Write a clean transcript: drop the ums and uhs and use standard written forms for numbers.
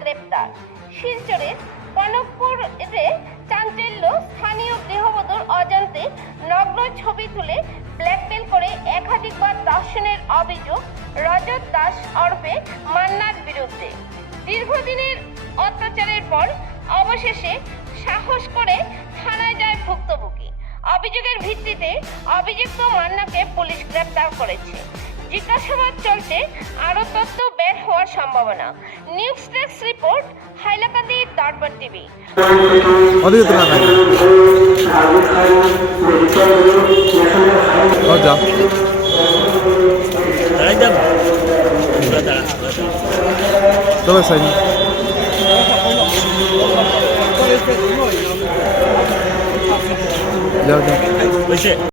গ্রেপ্তার। শিলচরের কনকপুরে চাঞ্চল্য, স্থানীয় গৃহবধূর অজান্তে নগ্ন ছবি তুলে ব্ল্যাকমেল করে একাধিকবার ধর্ষণের অভিযোগ রজত দাস ওরফে মান্নার বিরুদ্ধে। দীর্ঘদিনের অত্যাচারের পর অবশেষে সাহস করে থানায় যায় ভুক্তভোগী। অভিযোগের ভিত্তিতে অভিযুক্ত মান্নাকে পুলিশ গ্রেপ্তার করেছে। জিজ্ঞাসাবাদ চলছে, আরও তথ্য বের হওয়ার সম্ভাবনা। নিউজ ডেস্ক রিপোর্ট, হাইলাকান্দি দর্পণ টিভি। যাও